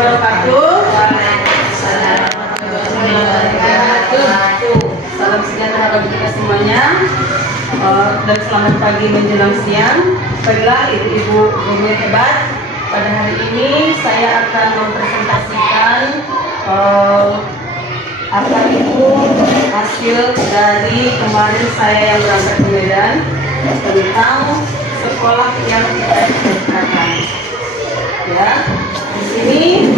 wabarakatuh. Salam sejahtera bagi kita semuanya. Dan selamat pagi menjelang siang. Baiklah ibu-ibu guru hebat. Pada hari ini saya akan mempresentasikan apa itu hasil dari kemarin saya yang berangkat ke Medan tentang sekolah yang kita cita-citakan. Ya, di sini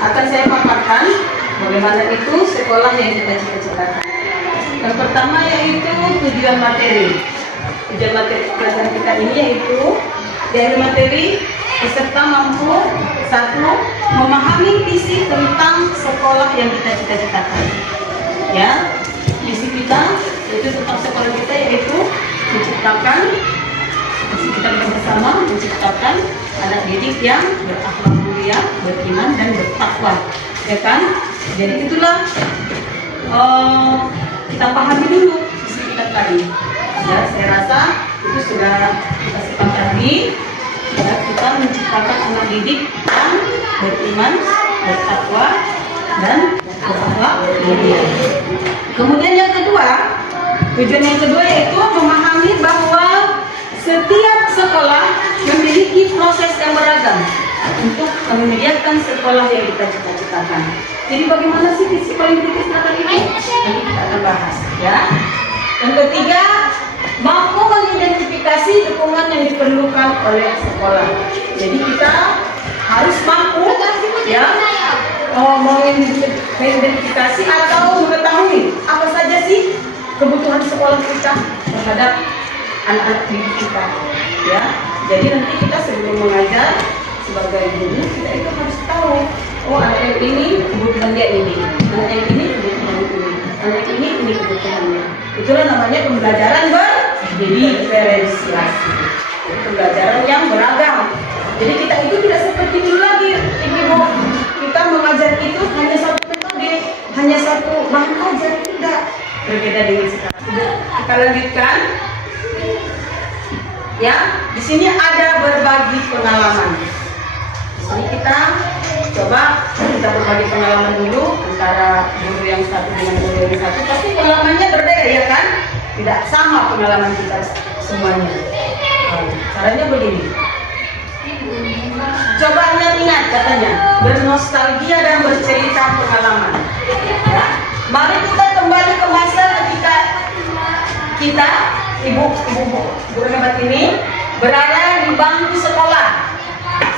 akan saya paparkan bagaimana itu sekolah yang kita cita-citakan. Yang pertama yaitu tujuan materi. Tujuan materi pelajaran kita ini yaitu dari materi peserta mampu satu memahami visi tentang sekolah yang kita cita-citakan. Ya, visi kita yaitu tentang sekolah kita yaitu menciptakan, kita bersama menciptakan anak didik yang berakhlak mulia, beriman dan bertakwa, ya kan? Jadi itulah kita pahami dulu visi kita tadi. Ya, saya rasa itu sudah kita sepakati. Ya, kita menciptakan anak didik yang beriman, bertakwa dan berakhlak mulia. Kemudian yang kedua, tujuan yang kedua yaitu memahami bahwa setiap sekolah memiliki proses yang beragam untuk menyediakan sekolah yang kita cita-citakan. Jadi bagaimana sih visi sekolah yang kita cita-citakan ini? Nanti kita akan bahas, ya. Yang ketiga, mampu mengidentifikasi dukungan yang diperlukan oleh sekolah. Jadi kita harus mampu, ya, mengidentifikasi atau mengetahui apa saja sih kebutuhan sekolah kita terhadap anak-anak didik kita, ya. Jadi nanti kita sebelum mengajar sebagai guru kita itu harus tahu, oh anak yang ini kebutuhan dia ini, anak yang ini kebutuhan ini, anak ini kebutuhannya. Itulah namanya pembelajaran berdiferensiasi, pembelajaran yang beragam. Jadi kita itu tidak seperti dulu lagi, ibu. Kita mengajar itu hanya satu metode, hanya satu bahan ajar, tidak. Berbeda dengan sekarang. Kita lanjutkan. Ya, di sini ada berbagi pengalaman. Di sini kita coba berbagi pengalaman dulu antara guru yang satu dengan guru yang satu. Pasti pengalamannya berbeda, ya kan? Tidak sama pengalaman kita semuanya. Caranya begini. Coba ingat katanya bernostalgia dan bercerita pengalaman. Ya. Mari kita kembali ke masa ketika kita ibu guru hebat ini berada di bangku sekolah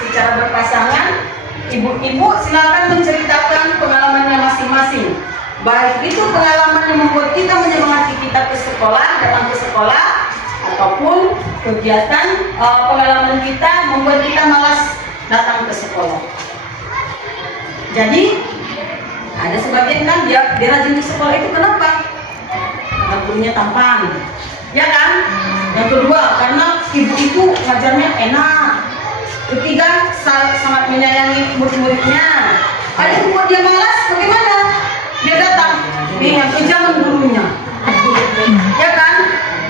secara berpasangan. Ibu-ibu silakan menceritakan pengalamannya masing-masing. Baik itu pengalaman yang membuat kita menyemangati kita ke sekolah, datang ke sekolah, ataupun kegiatan pengalaman kita membuat kita malas datang ke sekolah. Jadi ada sebagian kan dia rajin ke sekolah itu kenapa? Karena gurunya tampan, ya kan? Yang kedua karena ibu itu ngajarnya enak. Ketiga sangat menyayangi murid-muridnya. Ada yang buat dia malas, bagaimana? Dia datang, yang kejaman gurunya, ya kan?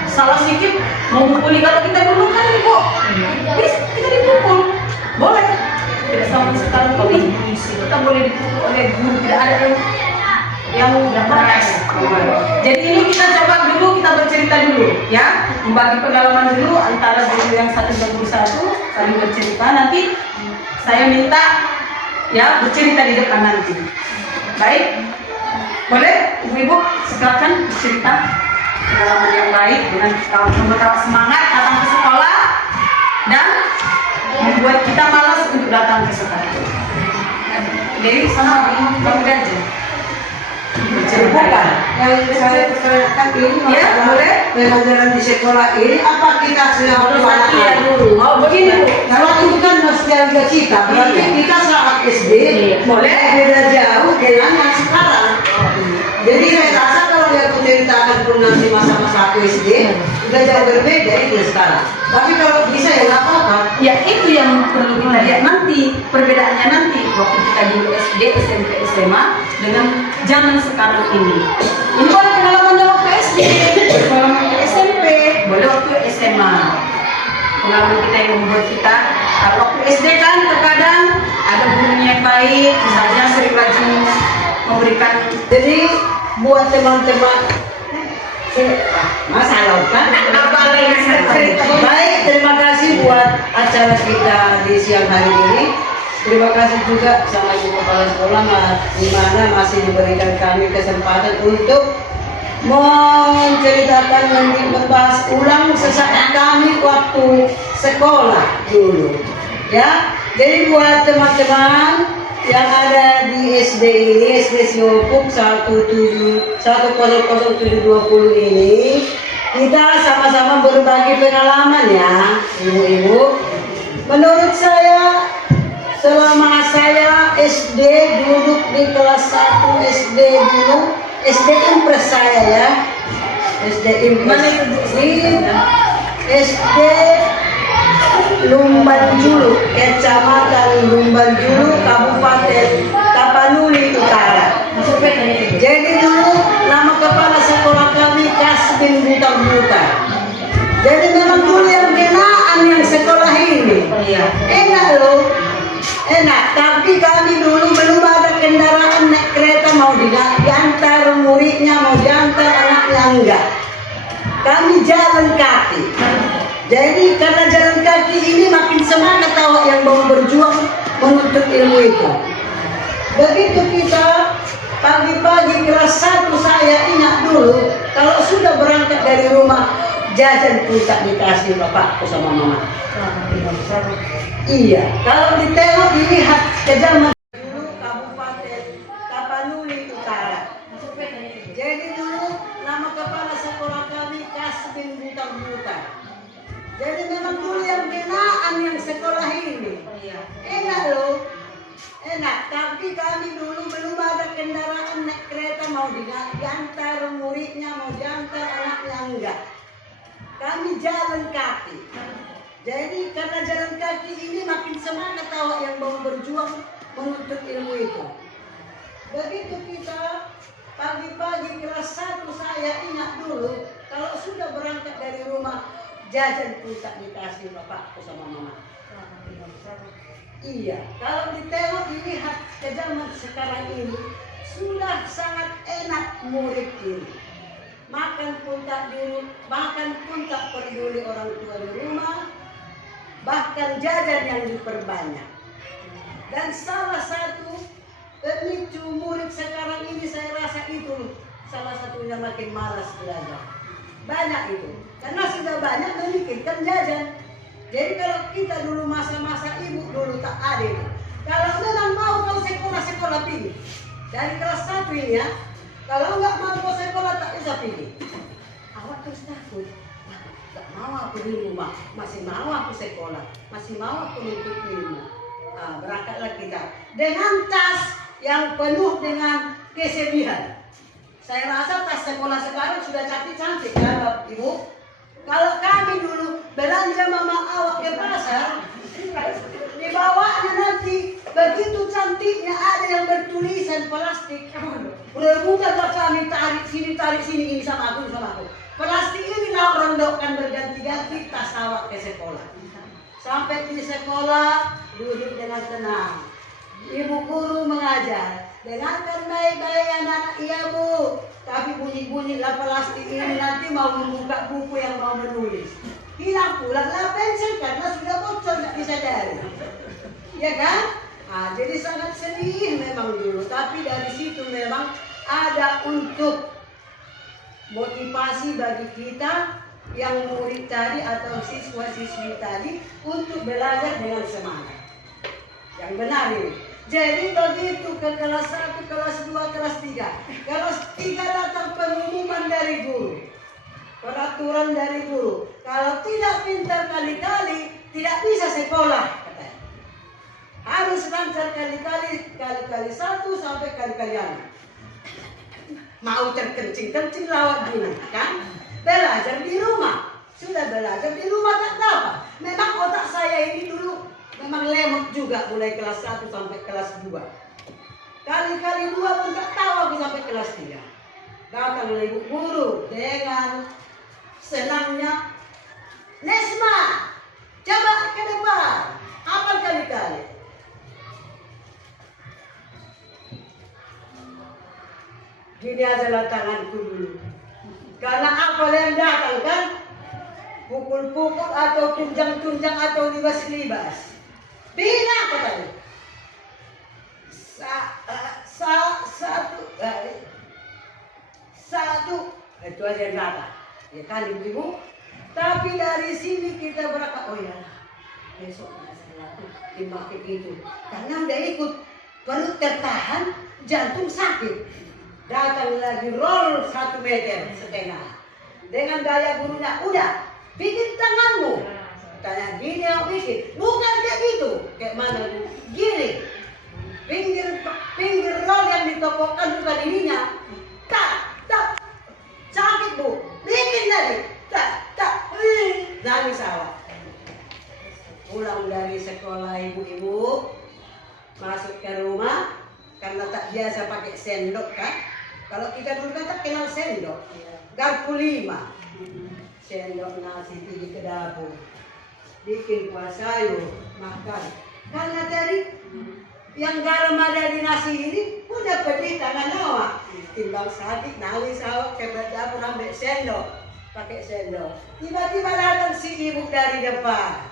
Salah sedikit mau pukuli, kalau kita dulu kan ibu, bisa kita dipukul, boleh. Tidak sama sekarang kok kita boleh dipukul oleh guru, tidak ada yang keras. Jadi ini kita coba dulu, kita bercerita dulu, ya, membagi pengalaman dulu antara guru yang satu dan guru satu, saling bercerita. Nanti saya minta, ya, bercerita di depan nanti. Baik. Boleh, ibu-ibu silakan cerita pengalaman yang baik dengan membawa semangat datang ke sekolah dan membuat kita malas untuk datang ke sekolah. Jadi sama bang aja. Bukan, yang saya pertanyakan ini ya, boleh. Pelajaran di sekolah ini apa kita sudah Latihan dulu. Oh begini bu. Kalau itu kan nostalgia kita, berarti kita saat SD boleh beda jauh dengan yang sekarang. Jadi saya rasa kalau dia menceritakan pun nanti masa-masa aku SD sudah jauh berbeda itu sekarang. Tapi kalau bisa ya nggak apa-apa. Ya itu yang perlu kita lihat nanti, perbedaannya nanti waktu kita dulu SD, SMP, SMA dengan zaman sekarang ini. Ini boleh pengalamannya waktu SD, pengalaman waktu SMP, boleh waktu SMA. Pengalaman kita yang membuat kita, kalau waktu SD kan terkadang ada gurunya yang baik, misalnya sering rajin memberikan. Jadi buat teman-teman masalah kan? Baik, terima kasih buat acara kita di siang hari ini. Terima kasih juga sama Ibu Kepala Sekolah di mana masih diberikan kami kesempatan untuk menceritakan membahas ulang sesaat kami waktu sekolah dulu. Ya, jadi buat teman-teman yang ada di SD ini, SD Siopuk 10720 ini, kita sama-sama berbagi pengalaman ya, ibu-ibu. Menurut saya, selama saya SD duduk di kelas 1 SD dulu, SD Impres saya ya, SD Impres di SD Lumbanjulu, Kecamatan Lumbanjulu, Kabupaten Tapanuli Utara. Jadi dulu nama kepala sekolah kami Kasbin Buta. Jadi memang dulu yang kenaan yang sekolah ini. Enak loh, enak. Tapi kami dulu belum ada kendaraan naik kereta, mau diantar muridnya, mau diantar anaknya enggak. Kami jalan kaki. Jadi karena jalan kaki ini makin semangat awak yang mau berjuang menuntut ilmu itu. Begitu kita pagi-pagi kelas 1 saya ingat dulu, kalau sudah berangkat dari rumah jajan pun tak dikasih bapakku sama mama. Iya, kalau ditengok dilihat ke zaman dulu Kabupaten Tapanuli Utara. Jadi dulu nama kepala sekolah kami Kasbin Buta. Jadi memang dulu yang kenaan yang sekolah ini. Enak loh, enak. Tapi kami dulu belum ada kendaraan naik kereta, mau diantar muridnya, mau diantar anaknya enggak. Kami jalan kaki. Jadi karena jalan kaki ini makin semangat awak yang mau berjuang menuntut ilmu itu. Begitu kita pagi-pagi kelas 1 saya ingat dulu, kalau sudah berangkat dari rumah jajan pun tak dikasih bapakku sama mama. Iya, kalau ditengok dilihat ke zaman sekarang ini sudah sangat enak murid ini. Makan pun tak peduli orang tua di rumah, bahkan jajan yang diperbanyak. Dan salah satu pemicu murid sekarang ini saya rasa itu salah satunya makin malas belajar. Banyak itu, karena sudah banyak memikirkan jajan. Jadi kalau kita dulu masa-masa ibu dulu tak ada itu. Kalau memang mau kau sekolah tinggi, dari kelas 1 ini ya, kalau nggak mau kau sekolah tak usah pergi. Awak terus takut, tak mau aku di rumah, masih mau aku sekolah, masih mau aku nuntut ilmu. Berangkatlah kita dengan tas yang penuh dengan kesedihan. Saya rasa tas sekolah sekarang sudah cantik-cantik ya Ibu. Kalau kami dulu belanja mama awak ke pasar, dibawanya nanti begitu cantiknya ada yang bertulisan plastik. Udah bukan kami tarik sini ini sama aku. Plastik ini orang dokkan berganti-ganti tas awak ke sekolah. Sampai di sekolah duduk dengan tenang. Ibu guru mengajar. Dengarkan baik-baik anak, iya Bu. Tapi bunyi-bunyi lah plastik ini nanti mau membuka buku yang mau menulis. Hilang pula lah pensil karena sudah bocor tidak bisa dari. Ya kan? Jadi sangat sedih memang dulu. Tapi dari situ memang ada untuk motivasi bagi kita yang murid tadi atau siswa-siswi tadi untuk belajar dengan semangat. Yang benar ini. Jadi begitu ke kelas 1, kelas 2, kelas 3. Kelas 3 datang pengumuman dari guru. Peraturan dari guru. Kalau tidak pintar kali-kali, tidak bisa sekolah. Katanya. Harus lancar kali-kali 1 sampai kali-kali 6. Mau terkencing-kencing lawat dulu, kan? Belajar di rumah. Sudah belajar di rumah tak dapat. Memang otak saya ini dulu memang lemot juga mulai kelas 1 sampai kelas 2. Kali-kali 2 pun tak tahu aku sampai kelas 3. Datang ibu guru dengan senangnya, Nesma, coba ke depan. Apa kali-kali? Gini adalah tanganku dulu. Karena apa yang datang kan? Pukul-pukul atau tunjang-tunjang atau libas-libas. Bilang katanya. Satu. Itu aja yang datang. Ya kan ibu-ibu? Tapi dari sini kita berapa? Oh ya, besok masalah dipakai itu. Karena udah ikut, perut tertahan, jantung sakit. Datang lagi roll 1,5 meter. Dengan gaya gurunya, udah, bikin tanganmu. Tanya gini yang bikin, bukan kayak gitu. Kayak mana? Gini. Pinggir roll yang ditopokkan bukan ininya. Tak. Sakit bu. Bikin lagi. Tak. Nangis awak. Pulang dari sekolah ibu-ibu, masuk ke rumah, karena tak biasa pakai sendok kan. Kalau kita dulu kan tak kenal sendok. Garpu 5. Sendok nasi pergi ke dapur. Bikin kuah sayur, makan. Karena dari yang garam ada di nasi ini, udah pedih tangan awak. Timbang sakit, nangis awak ke dapur ambil sendok. Pakai sendok. Tiba-tiba datang si ibu dari depan.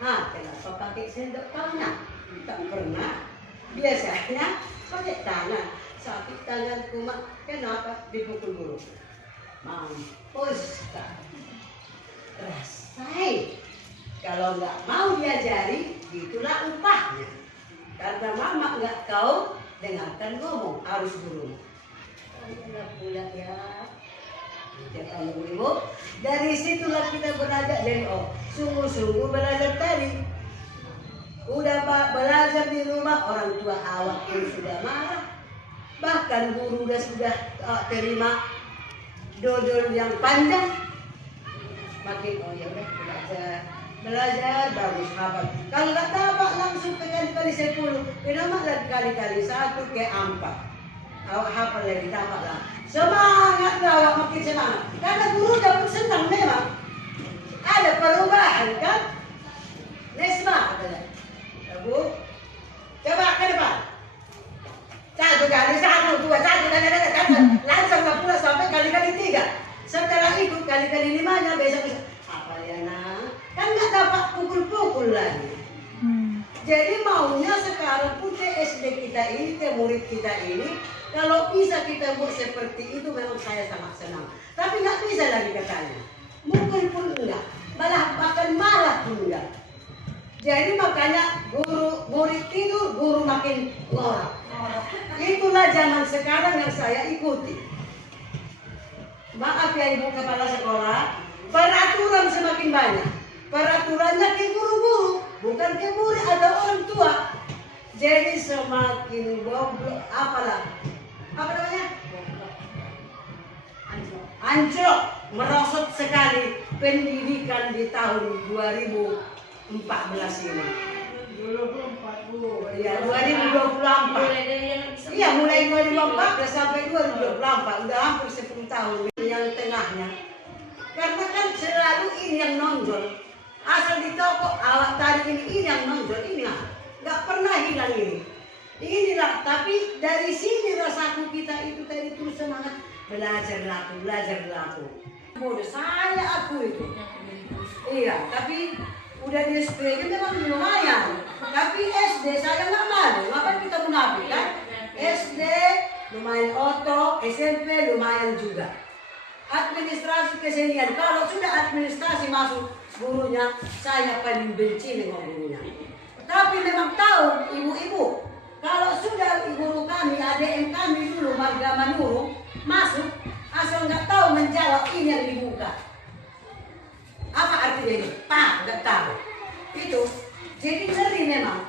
Kenapa pakai sendok tangan? Tak pernah. Biasanya pakai tangan. Sakit tanganku mak. Kenapa dipukul dulu? Mampus tak. Rasai. Kalau nggak mau diajari, itulah upahnya. Karena mama nggak tahu, dengarkan ngomong harus guru. Pula ya. Ibu, dari situlah kita belajar. Jadi sungguh-sungguh belajar tadi. Udah belajar di rumah, orang tua awak pun sudah marah. Bahkan guru sudah terima dodol yang panjang. Makin ya udah belajar bagus hafal. Kalau nggak dapat langsung ke kali-kali 10, kenapa lagi kali-kali 1 ke 4. Awak hafal lagi dapat lah. Semangat awak makin semangat. Karena guru dapat senang memang. Ada perubahan kan? Nesma katanya. Bu, coba ke depan. 1 kali 1, 2, 1, langsung ke pula sampai kali-kali 3. Setelah itu kali-kali 5-nya besok apa ya nak? Kan nggak dapat pukul-pukul lagi. Jadi maunya sekarang pun SD kita ini, murid kita ini, kalau bisa kita buat seperti itu memang saya sangat senang. Tapi nggak bisa lagi katanya. Mukul pun enggak, bahkan marah pun enggak. Jadi makanya murid tidur, guru makin ngorok. Itulah zaman sekarang yang saya ikuti. Maaf ya ibu kepala sekolah, peraturan semakin banyak. Peraturannya ke guru-guru, bukan ke murid atau orang tua. Jadi semakin goblok, apa namanya? Anjlok, merosot sekali pendidikan di tahun 2014 ini. 2024 Bu. Iya, 2024. Iya, mulai 2014 sampai 2024, udah hampir 10 tahun yang tengahnya. Karena kan selalu ini yang nonjol. Asal di toko awak tadi ini yang nonjol ini nggak pernah hilang ini. Inilah, tapi dari sini rasaku kita itu tadi terus semangat belajar laku. Bodoh saya aku itu. Iya, tapi udah di SD memang lumayan. Tapi SD saya nggak malu, ngapain kita munafik kan? SD lumayan oto, SMP lumayan juga. Administrasi kesenian, kalau sudah administrasi masuk gurunya, saya paling benci dengan gurunya. Tapi memang tahu ibu-ibu, kalau sudah guru kami, ADM kami dulu, Marga Manuru, masuk, asal nggak tahu menjawab ini yang dibuka. Apa artinya ini? Nggak tahu. Itu, jadi ngeri memang.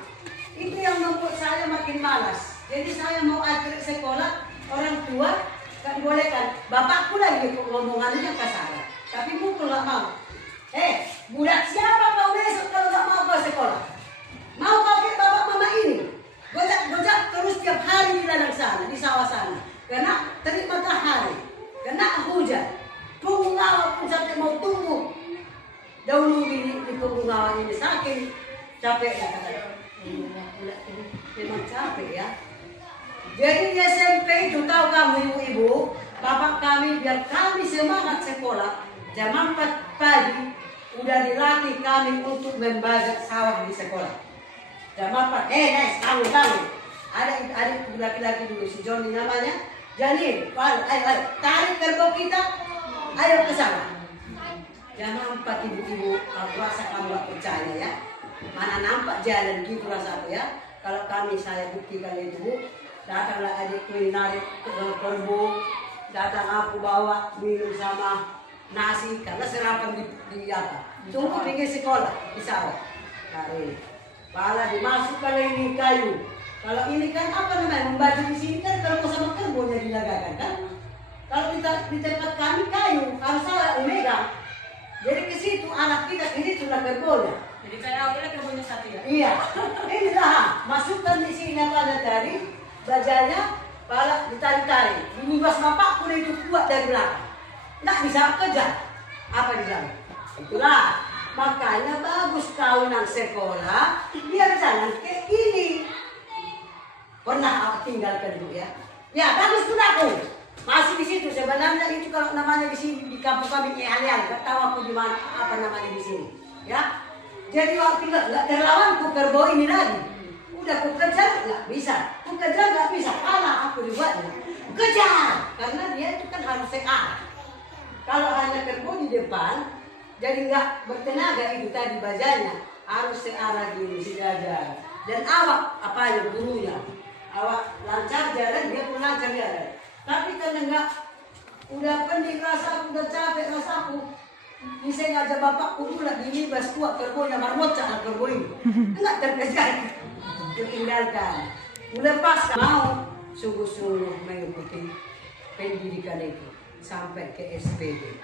Itu yang membuat saya makin malas. Jadi saya mau akhir sekolah, orang tua nggak dibolehkan. Bapakku lagi ngomongannya ke saya, tapi mukul nggak mau. Budak siapa kau besok kalau nggak mau ke sekolah? Mau pakai bapak mama ini? Gojak terus tiap hari di ladang sana, di sawah sana. Kena terik matahari, kena hujan. Punggung awak pun sampai mau tumbuh. Dahulu di punggung awak ini sakit, capek ya katanya. Memang capek ya. Jadi di SMP itu tahu kamu ibu-ibu, bapak kami biar kami semangat sekolah, jam 4 pagi udah dilatih kami untuk membajak sawah di sekolah. Jam 4, nice, kamu. Ada adik laki-laki dulu, si Johnny namanya. Jadi, ayo, tarik kerbau kita, ayo ke sawah. Jam 4 ibu-ibu, aku rasa kamu gak percaya ya. Mana nampak jalan gitu rasa aku ya. Kalau saya buktikan itu, datanglah adikku ini narik kerbau, datang aku bawa minum sama nasi karena serapan di apa? Tunggu pinggir sekolah di sawah. Tarik. Pala dimasukkan ini kayu. Kalau ini kan apa namanya membaju di sini kan kalau sama kerbaunya dilagakan kan. Kalau di tempat kami kayu harus salah megang. Jadi ke situ anak kita ke situ lah kerbaunya. Jadi kayak awalnya kerbaunya satu ya? Iya. Ini lah masukkan di sini apa tadi bajanya, pala ditarik-tarik. Ini bos bapak pun itu kuat dari belakang. Nggak bisa kejar. Apa dibilang? Itulah. Makanya bagus kau nang sekolah, biar jangan kayak gini. Pernah aku tinggalkan dulu ya. Ya bagus pun aku. Masih di situ sebenarnya itu kalau namanya di sini di kampung kami Nyehalian, nggak tahu aku di mana apa namanya di sini. Ya. Jadi waktu nggak terlawan ku kerbau ini lagi. Udah ku kejar nggak bisa, ku kejar nggak bisa, kalah aku dibuatnya. Kejar karena dia itu kan harus searah. Kalau hanya kerbau di depan, jadi nggak bertenaga itu tadi bajanya harus searah gini sejajar. Dan awak apa ya gurunya, awak lancar jalan dia pun lancar jalan. Tapi karena nggak udah pendek rasa, udah capek rasaku. Bisa ngajak bapakku dulu lagi ini bas kuat kerbaunya marmot cak kerbau ini. Enggak terkejar, ditinggalkan. Lepas mau sungguh-sungguh mengikuti pendidikan itu sampai ke SPD.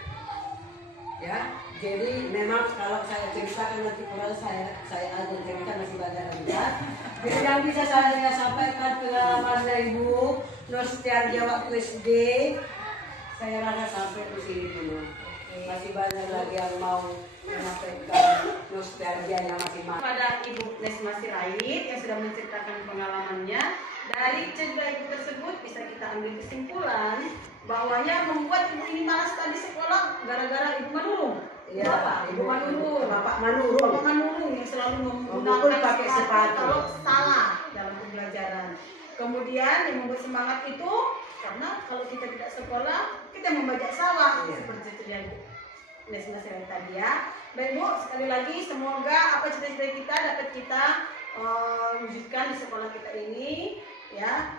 Ya, jadi memang kalau saya ceritakan nanti kepada saya akan cerita masih banyak lagi ya. Jadi yang bisa saya sampaikan pengalaman Ibu nostalgia waktu SD, saya rasa sampai di sini dulu. Masih banyak lagi yang mau menyampaikan nostalgianya masing-masing. Pada Ibu Nesma Sirait yang sudah menceritakan pengalamannya, dari cerita ibu tersebut bisa kita ambil kesimpulan bahwa yang membuat ibu ini malas tadi sekolah gara-gara ibu Manurung. Iya, Bapak, ibu Manurung, Bapak Manurung yang selalu Memukul menggunakan pakai sepatu kalau salah dalam pembelajaran. Kemudian yang membuat semangat itu karena kalau kita tidak sekolah kita membajak sawah seperti itu yang Nesma Sirait tadi ya. Baik Bu, sekali lagi semoga apa cita-cita kita dapat kita wujudkan di sekolah kita ini ya.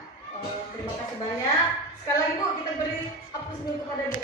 Terima kasih banyak. Sekali lagi Bu, kita beri aplaus dulu kepada Bu.